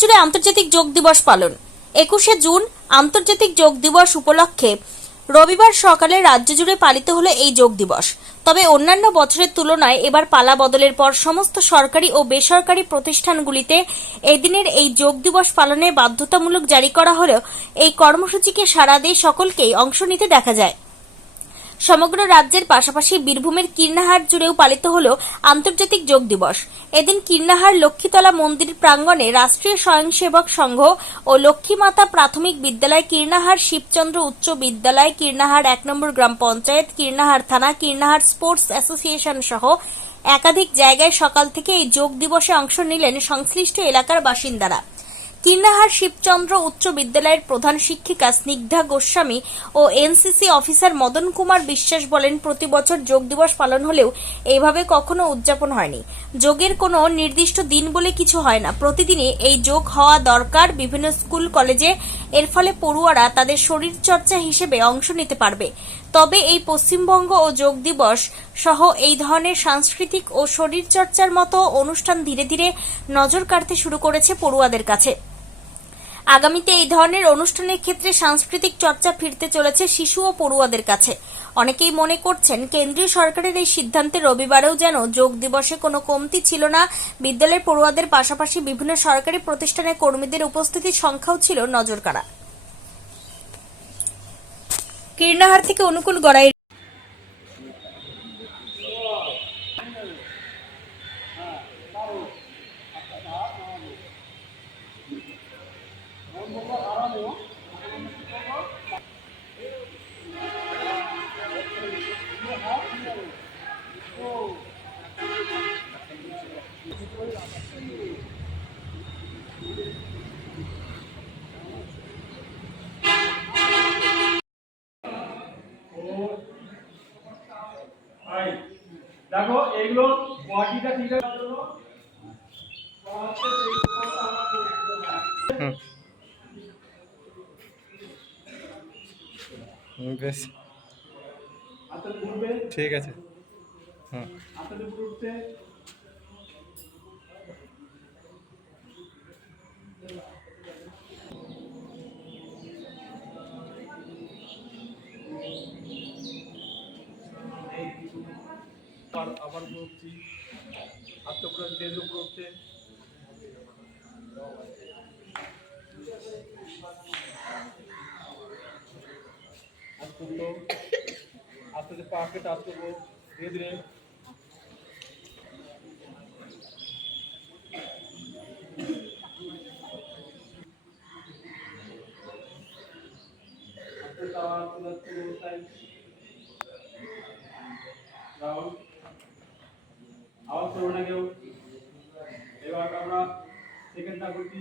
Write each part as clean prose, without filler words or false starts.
জুড়ে আন্তর্জাতিক যোগ দিবস পালন। 21শে জুন আন্তর্জাতিক যোগ দিবস উপলক্ষে রবিবার সকালে রাজ্য জুড়ে পালিত হলো এই যোগ দিবস। তবে অন্যান্য বছরের তুলনায় এবার পালা বদলের পর সমস্ত সরকারি ও বেসরকারি প্রতিষ্ঠানগুলিতে এদিনের এই যোগ দিবস পালনে বাধ্যতামূলক জারি করা হলেও এই কর্মসূচিকে সাড়া দিয়ে সকলকেই অংশ নিতে দেখা যায়। সমগ্র রাজ্যের পাশাপাশি বীরভূমের কীর্ণাহার জুড়েও পালিত হলো আন্তর্জাতিক যোগ দিবস। এদিন কীর্ণাহার লক্ষ্মীতলা মন্দির প্রাঙ্গণে রাষ্ট্রীয় স্বয়ংসেবক সংঘ ও লক্ষ্মীমাতা প্রাথমিক বিদ্যালয়, কীর্ণাহার শিবচন্দ্র উচ্চ বিদ্যালয়, কীর্ণাহার 1 নম্বর গ্রাম পঞ্চায়েত, কীর্ণাহার থানা, কীর্ণাহার স্পোর্টস অ্যাসোসিয়েশন সহ একাধিক জায়গায় সকাল থেকে এই যোগ দিবসে অংশ নিলেন সংশ্লিষ্ট এলাকার বাসিন্দারা। কীর্ণাহার শিবচন্দ্র উচ্চ বিদ্যালয়ের প্রধান শিক্ষিকা স্নিগ্ধা গোস্বামী ও এনসিসি অফিসার মদন কুমার বিশ্বাস বলেন, প্রতি বছর যোগ দিবস পালন হলেও এইভাবে কখনো উদযাপন হয়নি। যোগের কোনো নির্দিষ্ট দিন বলে কিছু হয় না, প্রতিদিনই এই যোগ হওয়া দরকার। বিভিন্ন স্কুল কলেজে এর ফলে পড়ুয়ারা তাদের শরীরচর্চা হিসেবে অংশ নিতে পারবে। তবে এই পশ্চিমবঙ্গ ও যোগ দিবস সহ এই ধরনের সাংস্কৃতিক ও শরীরচর্চার মতো অনুষ্ঠান ধীরে ধীরে নজর কাড়তে শুরু করেছে পড়ুয়াদের কাছে। আগামীতে এই ধরনের অনুষ্ঠানের ক্ষেত্রে সাংস্কৃতিক চর্চা ফিরতে চলেছে শিশু ও পড়ুয়াদের কাছে। অনেকেই মনে করছেন, কেন্দ্রীয় সরকারের এই সিদ্ধান্তে রবিবারেও যেন যোগ দিবসে কোনো কমতি ছিল না। বিদ্যালয়ের পড়ুয়াদের পাশাপাশি বিভিন্ন সরকারি প্রতিষ্ঠানের কর্মীদের উপস্থিতির সংখ্যাও ছিল নজর কাড়া। কীর্ণাহার থেকে অনুকূল গড়াই। দেখো এইগুলো কোয়ালিটিটা ঠিক আছে। বেশ ঠিক আছে। আবার করছি হাতটা পুরো দেড় উপর উঠছে। আস্তে আস্তে পাকে টাচ করবো ধীরে ধীরে। আওয়াজ করবো না কেউ। এবার আমরা সেকেন্ডটা করছি।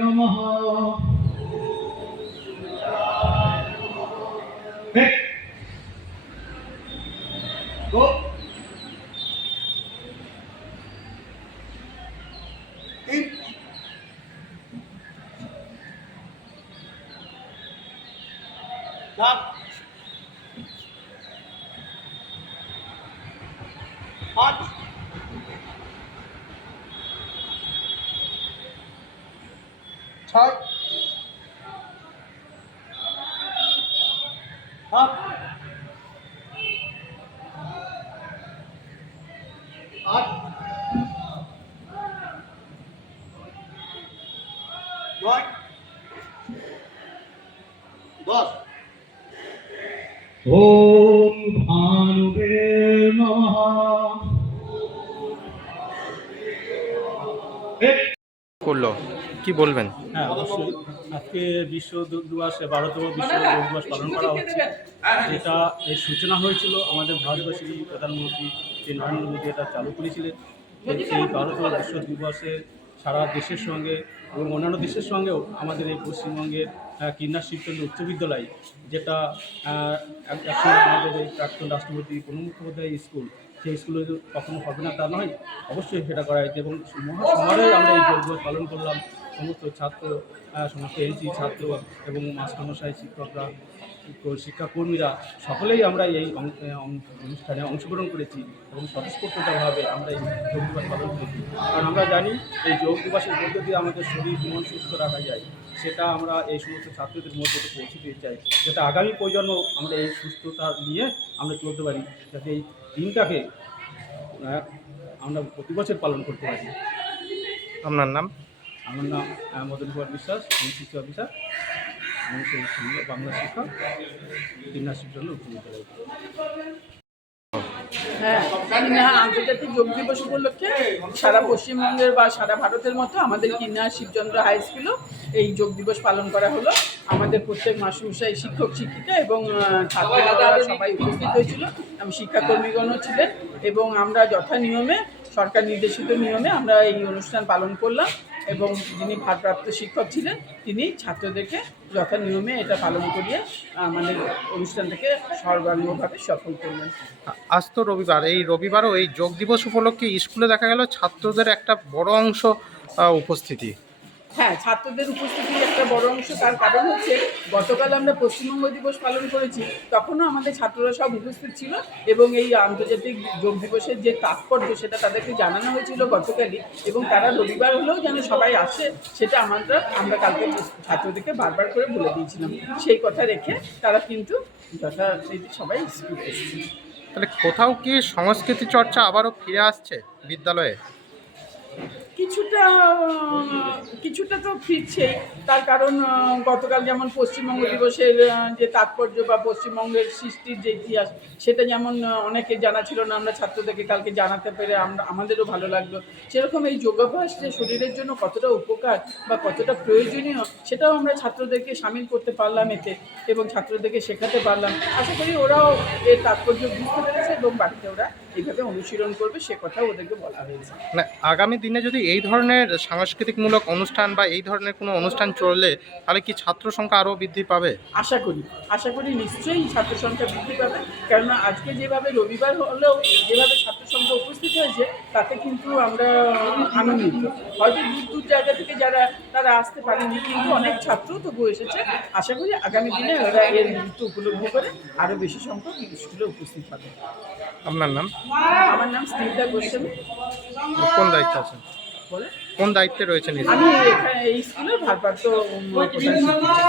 নমঃ গো সাত আট ছয় সাত আট নয় 10। ওম ভানুবে নমঃ। করলো কি বলবেন? হ্যাঁ, অবশ্যই আজকে বিশ্ব যোগ দিবস 12তম বিশ্ব যোগ দিবস পালন করা হচ্ছে, যেটা এর সূচনা হয়েছিল আমাদের ভারতবর্ষের প্রধানমন্ত্রী শ্রী নরেন্দ্র মোদী এটা চালু করেছিলেন। এই 12তম বিশ্ব দিবসের সারা দেশের সঙ্গে এবং অন্যান্য দেশের সঙ্গেও আমাদের এই পশ্চিমবঙ্গের কিন্নার শিবচন্দ্র উচ্চ বিদ্যালয়, যেটা একসময় আমাদের এই প্রাক্তন রাষ্ট্রপতি প্রণব মুখোপাধ্যায় স্কুল, সেই স্কুলে কখনো হবে না তা নয়, অবশ্যই সেটা করা হয়েছে এবং মহাসমারোহে আমরা এই যোগ দিবস পালন করলাম। সমস্ত ছাত্র, সমস্ত এনসি ছাত্র এবং মাস্টারমশাই, শিক্ষকরা, শিক্ষাকর্মীরা সকলেই আমরা এই অনুষ্ঠানে অংশগ্রহণ করেছি এবং স্বতঃস্ফূর্তভাবে আমরা এই যোগ দিবস পালন করেছি। কারণ আমরা জানি এই যোগ দিবসের মধ্য দিয়ে আমাদের শরীর মন সুস্থ রাখা যায়, সেটা আমরা এই সমস্ত ছাত্রদের মধ্যে পৌঁছে দিতে চাই, যাতে আগামী প্রজন্ম আমরা এই সুস্থতা নিয়ে আমরা চলতে পারি, যাতে এই দিনটাকে আমরা প্রতি বছর পালন করতে পারি। আপনার নাম? আমার নাম মদন কুমার বিশ্বাস, শিক্ষা অফিসার এবং সেই সঙ্গে বাংলা শিক্ষক, কিন্নার শিবচন্দ্র উচ্চ বিদ্যালয়। হ্যাঁ, আন্তর্জাতিক যোগ দিবস উপলক্ষে সারা পশ্চিমবঙ্গের বা সারা ভারতের মতো আমাদের কিন্নার শিবচন্দ্র হাই স্কুলও এই যোগ দিবস পালন করা হলো। আমাদের প্রত্যেক মাস্টারমশাই, শিক্ষক শিক্ষিকা এবং ছাত্ররা সবাই উপস্থিত হয়েছিল, শিক্ষাকর্মীগণও ছিলেন এবং আমরা যথা নিয়মে, সরকার নির্দেশিত নিয়মে আমরা এই অনুষ্ঠান পালন করলাম এবং যিনি ভারপ্রাপ্ত শিক্ষক ছিলেন তিনি ছাত্রদেরকে যথা নিয়মে এটা পালন করিয়ে আমাদের অনুষ্ঠানটাকে সর্বাঙ্গীভাবে সফল করলেন। আজ তো রবিবার, এই রবিবারও এই যোগ দিবস উপলক্ষে স্কুলে দেখা গেল ছাত্রদের একটা বড় অংশ উপস্থিতি। হ্যাঁ, ছাত্রদের উপস্থিতির একটা বড় অংশ, তার কারণ হচ্ছে গতকাল আমরা পশ্চিমবঙ্গ দিবস পালন করেছি, তখনও আমাদের ছাত্ররা সব উপস্থিত ছিল এবং এই আন্তর্জাতিক যোগ দিবসের যে তাৎপর্য সেটা তাদেরকে জানানো হয়েছিল গতকালই, এবং তারা রবিবার হলেও যেন সবাই আসে সেটা আমরা কালকে ছাত্রদেরকে বারবার করে বলে দিয়েছিলাম। সেই কথা রেখে তারা কিন্তু যথারীতি সবাই স্কুলে এসেছে। তাহলে কোথাও কি সংস্কৃতি চর্চা আবারও ফিরে আসছে বিদ্যালয়ে? কিছুটা তো ফিরছেই, তার কারণ গতকাল যেমন পশ্চিমবঙ্গ দিবসের যে তাৎপর্য বা পশ্চিমবঙ্গের সৃষ্টির যে ইতিহাস সেটা যেমন অনেকে জানা ছিল না, আমরা ছাত্রদেরকে কালকে জানাতে পেরে আমাদেরও ভালো লাগলো। সেরকম এই যোগাভ্যাস যে শরীরের জন্য কতটা উপকার বা কতটা প্রয়োজনীয় সেটাও আমরা ছাত্রদেরকে সামিল করতে পারলাম এতে এবং ছাত্রদেরকে শেখাতে পারলাম। আশা করি ওরাও এর তাৎপর্য বুঝতে পেরেছে এবং বাড়িতে ওরা এইভাবে অনুশীলন করবে, সে কথাও ওদেরকে বলা হয়েছে। মানে আগামী দিনে যদি এই ধরনের সাংস্কৃতিকমূলক অনুষ্ঠান বা এই ধরনের কোনো অনুষ্ঠান চললে তাহলে কি ছাত্র সংখ্যা আরও বৃদ্ধি পাবে? আশা করি নিশ্চয়ই ছাত্র সংখ্যা বৃদ্ধি পাবে, কেননা আজকে যেভাবে রবিবার হলেও যেভাবে ছাত্র সংখ্যা উপস্থিত হয়েছে তাতে কিন্তু আমরা আনন্দিত। হয়তো দূর জায়গা থেকে তারা আসতে পারেনি, কিন্তু অনেক ছাত্র তবু এসেছে। আশা করি আগামী দিনে ওরা এর গুরুত্ব উপলব্ধি করে আরও বেশি সংখ্যক স্কুলে উপস্থিত হবে। আপনার নাম? আমার নাম স্নিগ্ধা গোস্বামী। কোন দায়িত্বে আছেন? বলে কোন দায়িত্বে রয়েছেন? আমি এখানে এই স্কুলের ভারপ্রাপ্ত প্রধান শিক্ষিকা।